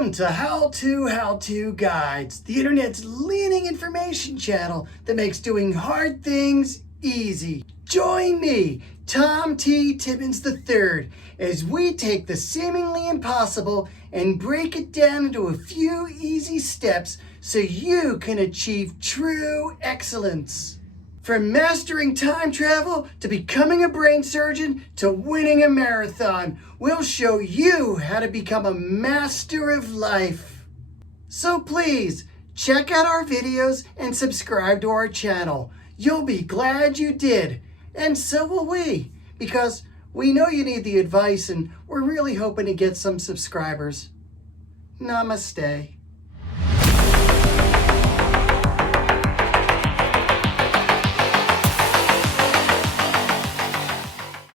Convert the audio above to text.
Welcome to How To Guides, the internet's leading information channel that makes doing hard things easy. Join me, Tom T. Timmons III, as we take the seemingly impossible and break it down into a few easy steps so you can achieve true excellence. From mastering time travel to becoming a brain surgeon to winning a marathon, we'll show you how to become a master of life. So please, check out our videos and subscribe to our channel. You'll be glad you did, and so will we, because we know you need the advice and we're really hoping to get some subscribers. Namaste.